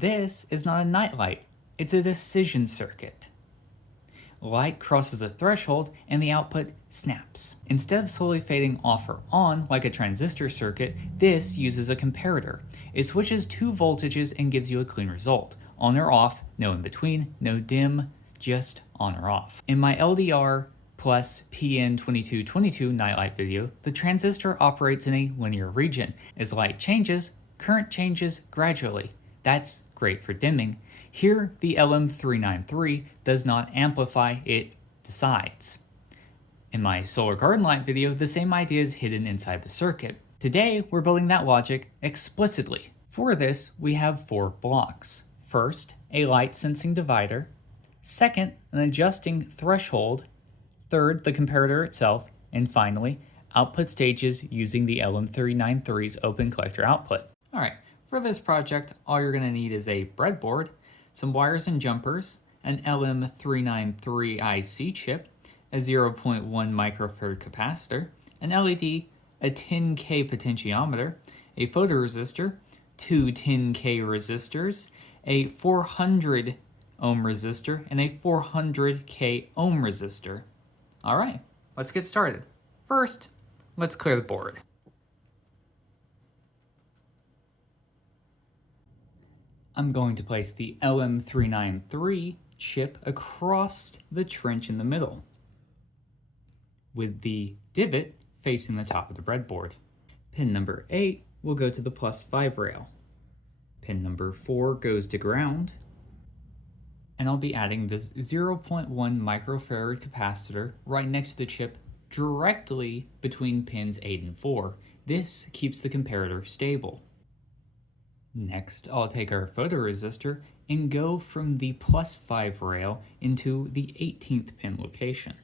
This is not a nightlight, it's a decision circuit. Light crosses a threshold and the output snaps. Instead of slowly fading off or on like a transistor circuit, this uses a comparator. It switches two voltages and gives you a clean result. On or off, no in between, no dim, just on or off. In my LDR plus PN2222 nightlight video, the transistor operates in a linear region. As light changes, current changes gradually. That's great for dimming. Here, the LM393 does not amplify, it decides. In my solar garden light video, the same idea is hidden inside the circuit. Today, we're building that logic explicitly. For this, we have 4 blocks. First, a light sensing divider. Second, an adjusting threshold. Third, the comparator itself. And finally, output stages using the LM393's open collector output. Alright, for this project, all you're going to need is a breadboard, some wires and jumpers, an LM393 IC chip, a 0.1 microfarad capacitor, an LED, a 10K potentiometer, a photoresistor, 2 10K resistors, a 400 ohm resistor, and a 400K ohm resistor. Alright, let's get started. First, let's clear the board. I'm going to place the LM393 chip across the trench in the middle, with the divot facing the top of the breadboard. Pin number 8 will go to the +5 rail. Pin number 4 goes to ground, and I'll be adding this 0.1 microfarad capacitor right next to the chip directly between pins 8 and 4. This keeps the comparator stable. Next, I'll take our photoresistor and go from the +5 rail into the 18th pin location.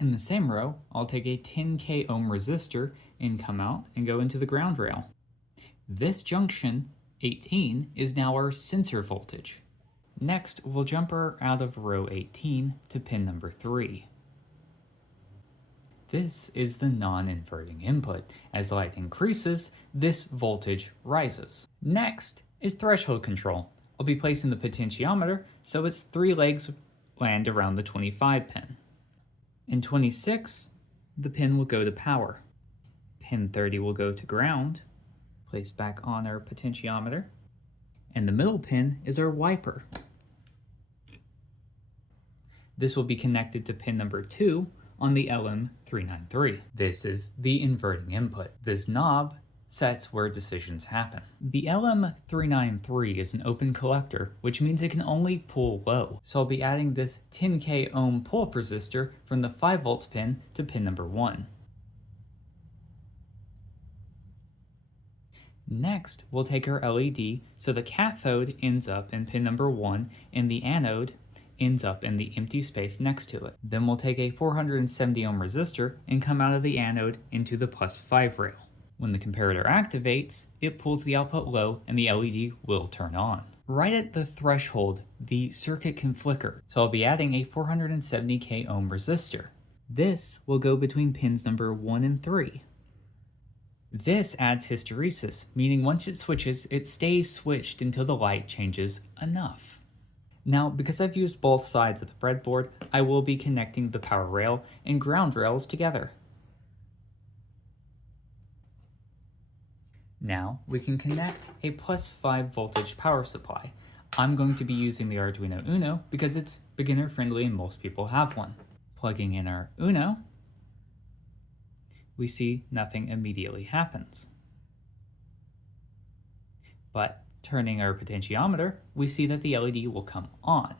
In the same row, I'll take a 10K ohm resistor and come out and go into the ground rail. This junction, 18, is now our sensor voltage. Next, we'll jumper out of row 18 to pin number 3. This is the non-inverting input. As light increases, this voltage rises. Next is threshold control. I'll be placing the potentiometer so its 3 legs land around the 25 pin. In 26, the pin will go to power. Pin 30 will go to ground, placed back on our potentiometer. And the middle pin is our wiper. This will be connected to pin number 2 on the LM393. This is the inverting input. This knob sets where decisions happen. The LM393 is an open collector, which means it can only pull low. So I'll be adding this 10K ohm pull-up resistor from the 5 volts pin to pin number 1. Next, we'll take our LED so the cathode ends up in pin number 1 and the anode ends up in the empty space next to it. Then we'll take a 470 ohm resistor and come out of the anode into the +5 rail. When the comparator activates, it pulls the output low and the LED will turn on. Right at the threshold, the circuit can flicker, so I'll be adding a 470K ohm resistor. This will go between pins number 1 and 3. This adds hysteresis, meaning once it switches, it stays switched until the light changes enough. Now, because I've used both sides of the breadboard, I will be connecting the power rail and ground rails together. Now, we can connect a +5 voltage power supply. I'm going to be using the Arduino Uno because it's beginner friendly and most people have one. Plugging in our Uno, we see nothing immediately happens. But turning our potentiometer, we see that the LED will come on.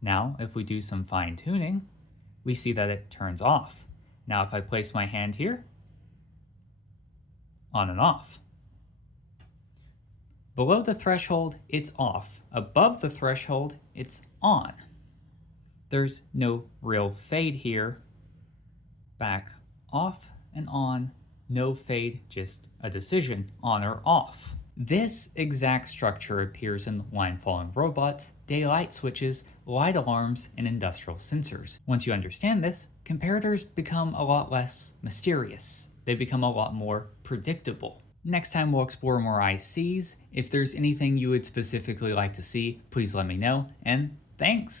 Now, if we do some fine tuning, we see that it turns off. Now, if I place my hand here, on and off. Below the threshold, it's off. Above the threshold, it's on. There's no real fade here. Back, off, and on. No fade, just a decision, on or off. This exact structure appears in line-following robots, daylight switches, light alarms, and industrial sensors. Once you understand this, comparators become a lot less mysterious. They become a lot more predictable. Next time we'll explore more ICs. If there's anything you would specifically like to see, please let me know, and thanks!